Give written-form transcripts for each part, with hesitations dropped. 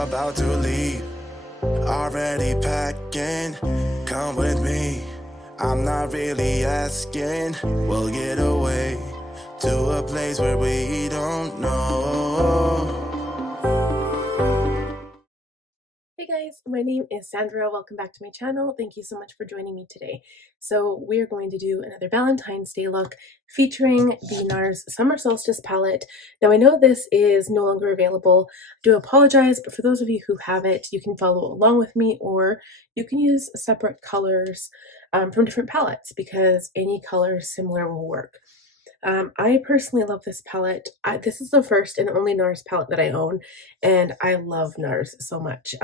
about to leave. Already packing, come with me. I'm not really asking. We'll get away to a place where we don't know. Hey guys, my name is Sandra. Welcome back to my channel. Thank you so much for joining me today. So we're going to do another Valentine's Day look featuring the Nars Summer Solstice palette. Now I know this is no longer available. I do apologize, but for those of you who have it, you can follow along with me, or you can use separate colors from different palettes, because any color similar will work. I personally love this palette. This is the first and only Nars palette that I own, and I love Nars so much.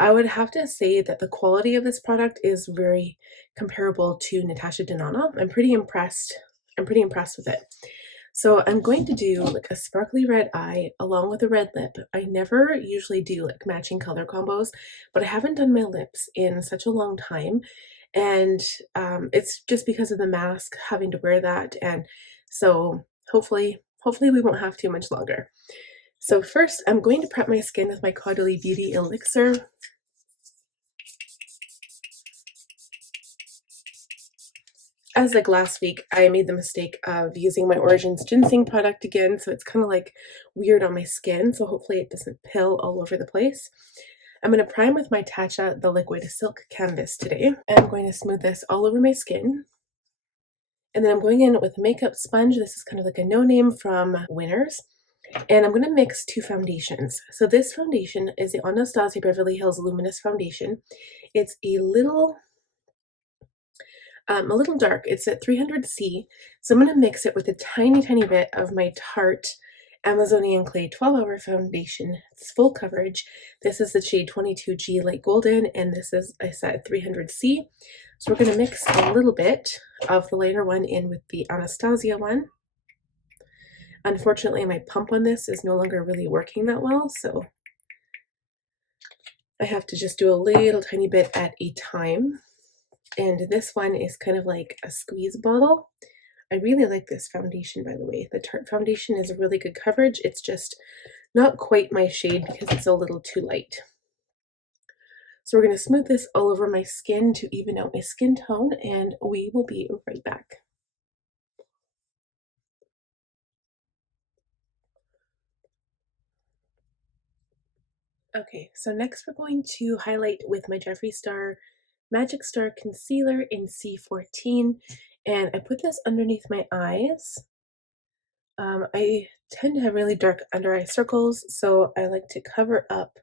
I would have to say that the quality of this product is very comparable to Natasha Denona. I'm pretty impressed. I'm pretty impressed with it. So I'm going to do like a sparkly red eye along with a red lip. I never usually do like matching color combos, but I haven't done my lips in such a long time. And it's just because of the mask, having to wear that, and so hopefully we won't have too much longer. So first I'm going to prep my skin with my Caudal Beauty Elixir. As like last week, I made the mistake of using my Origins ginseng product again, so it's kind of like weird on my skin, so hopefully it doesn't pill all over the place. I'm going to prime with my Tatcha, the Liquid Silk Canvas today. And I'm going to smooth this all over my skin. And then I'm going in with a makeup sponge. This is kind of like a no-name from Winners. And I'm going to mix two foundations. So this foundation is the Anastasia Beverly Hills Luminous Foundation. It's a little dark. It's at 300C. So I'm going to mix it with a tiny bit of my Tarte Amazonian Clay 12-Hour Foundation. It's full coverage. This is the shade 22G Light Golden, and this is, I said, 300C. So we're going to mix a little bit of the lighter one in with the Anastasia one. Unfortunately, my pump on this is no longer really working that well, so I have to just do a little tiny bit at a time. And this one is kind of like a squeeze bottle. I really like this foundation, by the way. The Tarte foundation is a really good coverage. It's just not quite my shade because it's a little too light. So we're going to smooth this all over my skin to even out my skin tone, and we will be right back. Okay, so next we're going to highlight with my Jeffree Star Magic Star Concealer in C14. And I put this underneath my eyes. I tend to have really dark under eye circles, so I like to cover up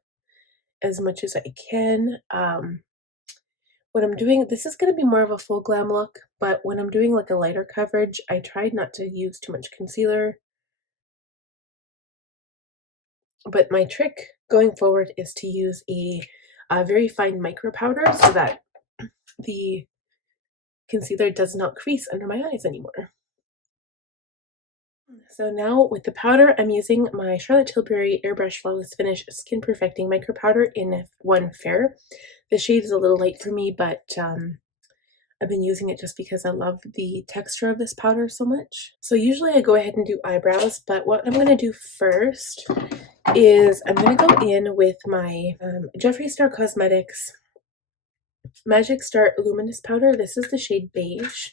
as much as I can. When I'm doing, this is going to be more of a full glam look, but when I'm doing like a lighter coverage, I tried not to use too much concealer. But my trick going forward is to use a very fine micropowder so that the concealer does not crease under my eyes anymore. So now with the powder, I'm using my Charlotte Tilbury Airbrush Flawless Finish Skin Perfecting Micro Powder in 1 Fair. The shade is a little light for me, but I've been using it just because I love the texture of this powder so much. So usually I go ahead and do eyebrows, but what I'm going to do first is I'm going to go in with my Jeffree Star Cosmetics Magic Star Luminous Powder. This is the shade Beige.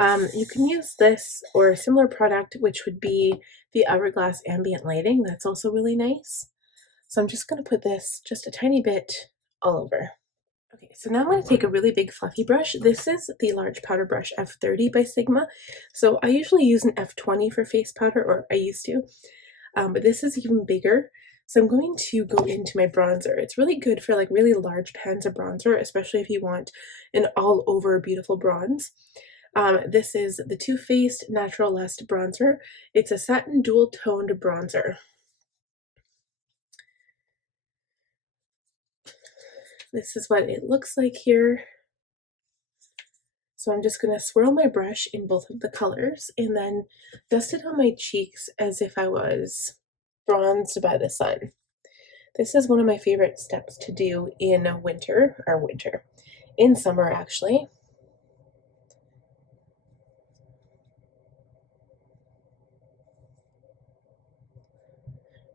You can use this or a similar product, which would be the Hourglass Ambient Lighting. That's also really nice. So I'm just going to put this just a tiny bit all over. Okay, so now I'm going to take a really big fluffy brush. This is the large powder brush F30 by Sigma. So I usually use an F20 for face powder, or I used to, but this is even bigger. So I'm going to go into my bronzer. It's really good for like really large pans of bronzer, especially if you want an all over beautiful bronze. This is the Too Faced Natural Lust Bronzer. It's a satin dual toned bronzer. This is what it looks like here. So I'm just going to swirl my brush in both of the colors and then dust it on my cheeks as if I was bronzed by the sun. This is one of my favorite steps to do in in summer actually.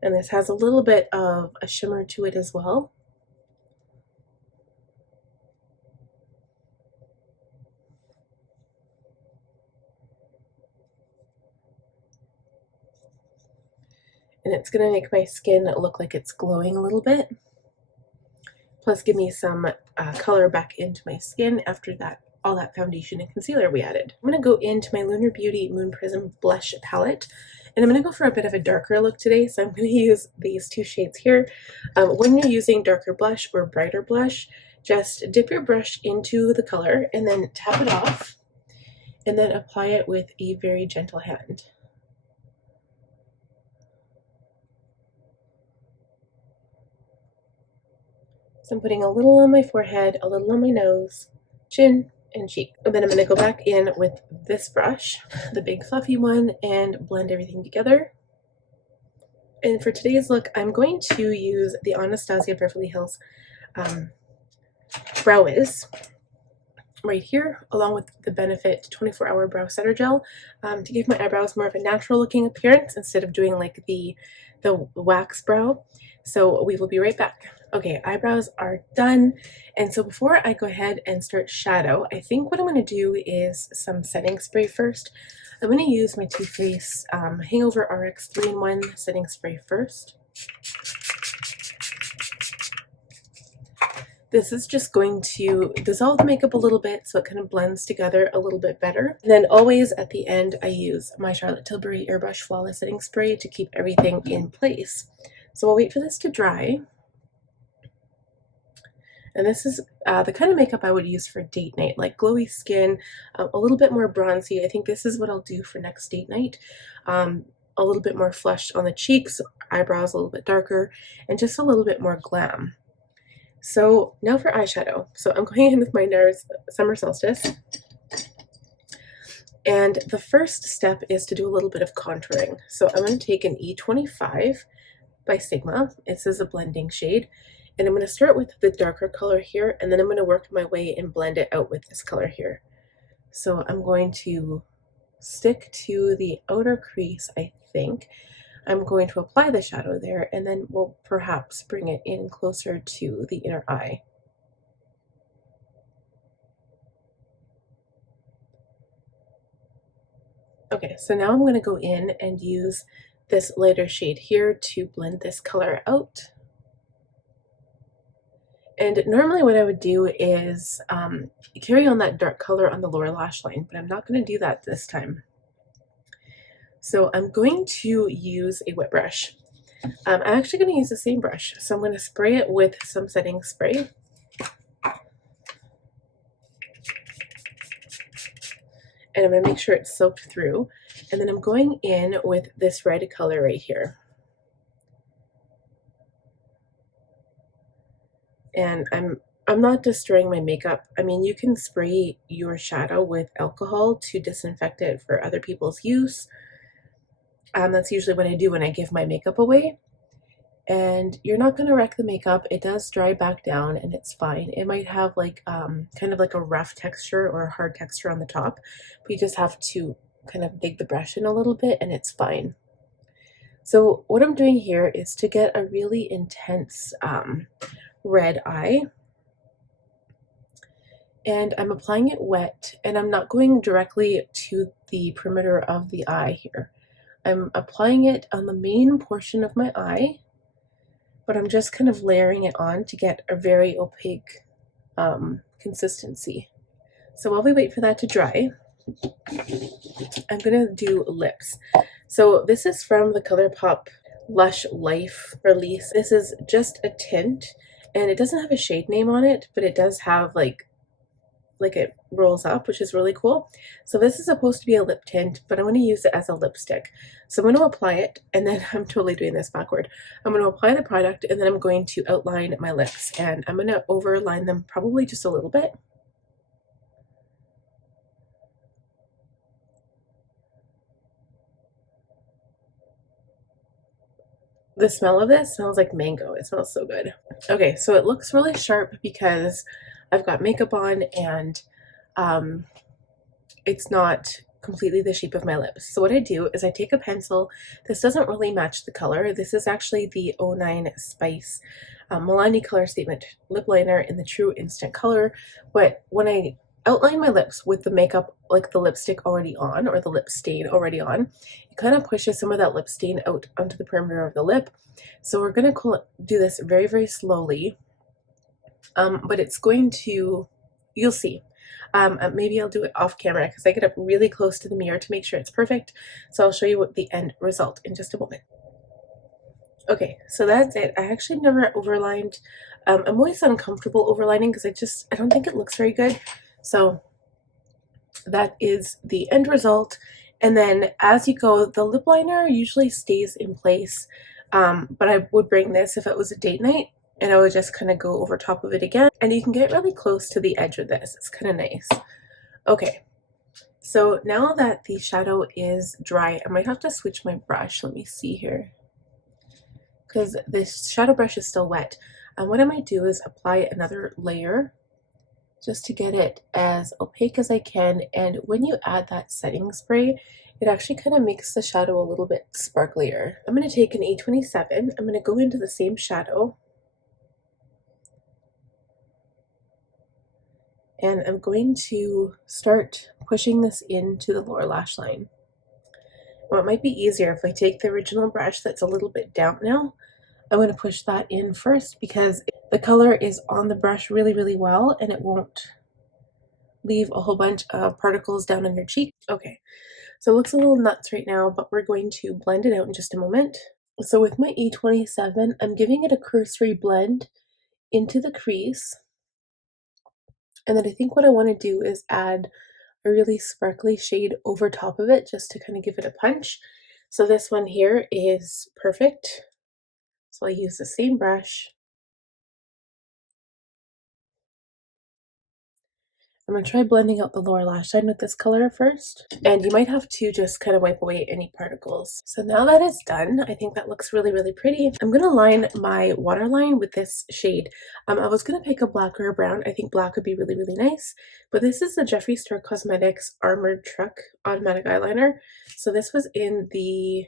And this has a little bit of a shimmer to it as well. And it's going to make my skin look like it's glowing a little bit. Plus give me some color back into my skin after that, all that foundation and concealer we added. I'm going to go into my Lunar Beauty Moon Prism blush palette, and I'm going to go for a bit of a darker look today, so I'm going to use these two shades here. When you're using darker blush or brighter blush, just dip your brush into the color and then tap it off, and then apply it with a very gentle hand. So I'm putting a little on my forehead, a little on my nose, chin, and cheek. And then I'm going to go back in with this brush, the big fluffy one, and blend everything together. And for today's look, I'm going to use the Anastasia Beverly Hills Brow Whiz right here, along with the Benefit 24-Hour Brow Setter Gel, to give my eyebrows more of a natural looking appearance instead of doing like the wax brow. So we will be right back. Okay, eyebrows are done. And so before I go ahead and start shadow, I think what I'm going to do is some setting spray first. I'm going to use my Too Faced Hangover RX 3-in-1 setting spray first. This is just going to dissolve the makeup a little bit so it kind of blends together a little bit better. And then always at the end, I use my Charlotte Tilbury Airbrush Flawless Setting Spray to keep everything in place. So I'll wait for this to dry. And this is the kind of makeup I would use for date night, like glowy skin, a little bit more bronzy. I think this is what I'll do for next date night. A little bit more flushed on the cheeks, eyebrows a little bit darker, and just a little bit more glam. So now for eyeshadow. So I'm going in with my Nars Summer Solstice. And the first step is to do a little bit of contouring. So I'm going to take an E25 by Sigma. This is a blending shade. And I'm going to start with the darker color here, and then I'm going to work my way and blend it out with this color here. So I'm going to stick to the outer crease, I think. I'm going to apply the shadow there, and then we'll perhaps bring it in closer to the inner eye. Okay, so now I'm going to go in and use this lighter shade here to blend this color out. And normally what I would do is carry on that dark color on the lower lash line, but I'm not going to do that this time. So I'm going to use a wet brush. I'm actually going to use the same brush. So I'm going to spray it with some setting spray. And I'm going to make sure it's soaked through. And then I'm going in with this red color right here. And I'm not destroying my makeup. I mean, you can spray your shadow with alcohol to disinfect it for other people's use. That's usually what I do when I give my makeup away. And you're not going to wreck the makeup. It does dry back down and it's fine. It might have like kind of like a rough texture or a hard texture on the top, but you just have to kind of dig the brush in a little bit and it's fine. So what I'm doing here is to get a really intense red eye, and I'm applying it wet, and I'm not going directly to the perimeter of the eye here. I'm applying it on the main portion of my eye, but I'm just kind of layering it on to get a very opaque consistency. So while we wait for that to dry, I'm gonna do lips. So this is from the Colorpop Lush Life release. This is just a tint, and it doesn't have a shade name on it, but it does have like it rolls up, which is really cool. So this is supposed to be a lip tint, but I'm going to use it as a lipstick. So I'm going to apply it, and then I'm totally doing this backward. I'm going to apply the product, and then I'm going to outline my lips, and I'm going to overline them probably just a little bit. The smell of this smells like mango. It smells so good. Okay, so it looks really sharp because I've got makeup on, and it's not completely the shape of my lips. So what I do is I take a pencil. This doesn't really match the color. This is actually the 09 Spice Milani Color Statement Lip Liner in the True Instant Color. But when I outline my lips with the makeup, like the lipstick already on or the lip stain already on, it kind of pushes some of that lip stain out onto the perimeter of the lip. So we're going to do this very, very slowly. But it's going to, you'll see. Maybe I'll do it off camera because I get up really close to the mirror to make sure it's perfect. So I'll show you what the end result in just a moment. Okay, so that's it. I actually never overlined. I'm always uncomfortable overlining because I don't think it looks very good. So that is the end result. And then as you go, the lip liner usually stays in place. But I would bring this if it was a date night, and I would just kind of go over top of it again. And you can get really close to the edge of this. It's kind of nice. Okay, so now that the shadow is dry, I might have to switch my brush. Let me see here, because this shadow brush is still wet. And what I might do is apply another layer just to get it as opaque as I can. And when you add that setting spray, it actually kind of makes the shadow a little bit sparklier. I'm going to take an A27. I'm going to go into the same shadow. And I'm going to start pushing this into the lower lash line. Well, it might be easier if I take the original brush that's a little bit damp now. I'm going to push that in first because the color is on the brush really, really well, and it won't leave a whole bunch of particles down on your cheek. Okay, so it looks a little nuts right now, but we're going to blend it out in just a moment. So with my A27, I'm giving it a cursory blend into the crease. And then I think what I want to do is add a really sparkly shade over top of it just to kind of give it a punch. So this one here is perfect. So I use the same brush. I'm going to try blending out the lower lash line with this color first. And you might have to just kind of wipe away any particles. So now that it's done, I think that looks really, really pretty. I'm going to line my waterline with this shade. I was going to pick a black or a brown. I think black would be really, really nice. But this is the Jeffree Star Cosmetics Armored Truck Automatic Eyeliner. So this was in the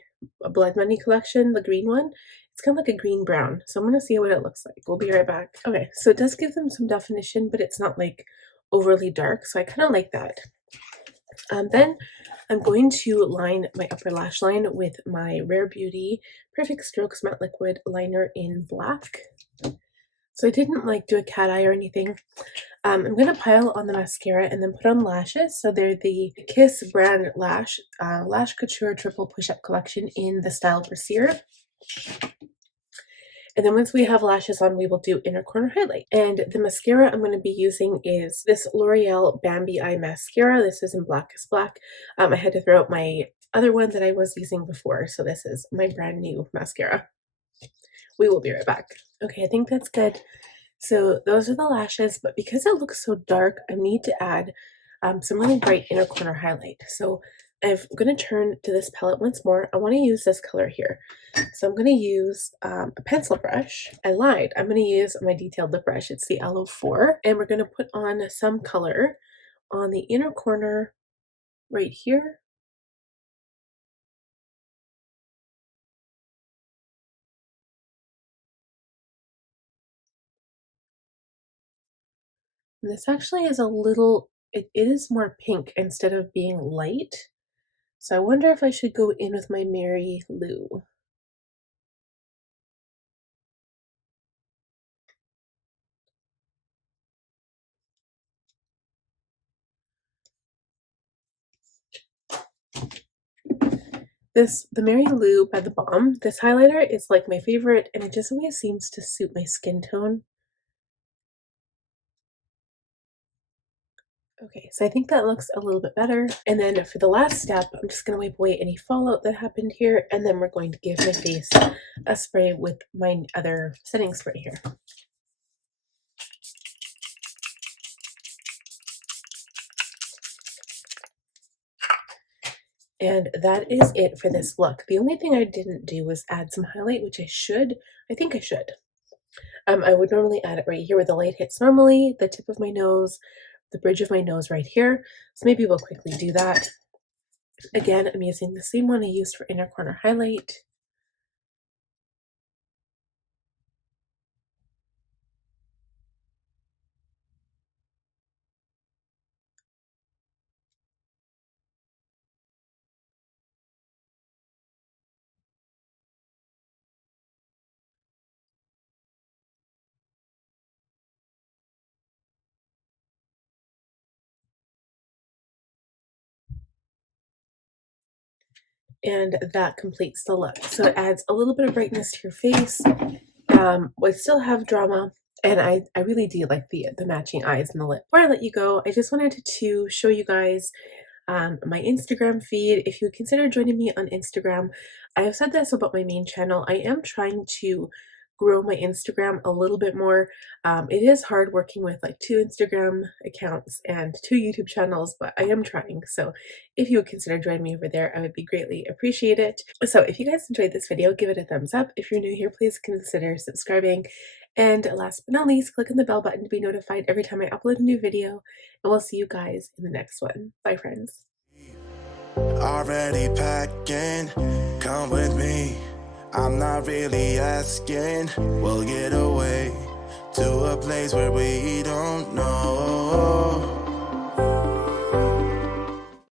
Blood Money collection, the green one. It's kind of like a green brown. So I'm going to see what it looks like. We'll be right back. Okay, so it does give them some definition, but it's not like overly dark, so I kind of like that. Then I'm going to line my upper lash line with my Rare Beauty Perfect Strokes Matte Liquid Liner in black. So I didn't like do a cat eye or anything. I'm going to pile on the mascara and then put on lashes. So they're the Kiss brand Lash Couture Triple Push-Up Collection in the style Brassiere. And then once we have lashes on, we will do inner corner highlight. And the mascara I'm going to be using is this L'Oreal Bambi Eye Mascara. This is in Blackest Black. I had to throw out my other one that I was using before. So this is my brand new mascara. We will be right back. Okay, I think that's good. So those are the lashes, but because it looks so dark, I need to add some really bright inner corner highlight. So I'm going to turn to this palette once more. I want to use this color here. So I'm going to use a pencil brush. I lied. I'm going to use my detailed lip brush. It's the Aloe 4. And we're going to put on some color on the inner corner right here. And this actually is a little, it is more pink instead of being light. So I wonder if I should go in with my Mary Lou. The Mary Lou by the Balm, this highlighter is like my favorite, and it just always seems to suit my skin tone. Okay, so I think that looks a little bit better. And then for the last step, I'm just going to wipe away any fallout that happened here, and then we're going to give my face a spray with my other setting spray here. And that is it for this look. The only thing I didn't do was add some highlight, which I should. I think I should. I would normally add it right here where the light hits normally, the tip of my nose, the bridge of my nose right here. So maybe we'll quickly do that. Again, I'm using the same one I used for inner corner highlight. And that completes the look. So it adds a little bit of brightness to your face. We still have drama, and I really do like the matching eyes and the lip. Before I let you go, I just wanted to show you guys my Instagram feed. If you would consider joining me on Instagram, I have said this about my main channel. I am trying to grow my Instagram a little bit more. It is hard working with like 2 Instagram accounts and 2 YouTube channels, but I am trying. So if you would consider joining me over there, I would be greatly appreciated. So if you guys enjoyed this video, give it a thumbs up. If you're new here, please consider subscribing. And last but not least, click on the bell button to be notified every time I upload a new video. And we'll see you guys in the next one. Bye, friends. Already packing, come with me. I'm not really asking. We'll get away to a place where we don't know.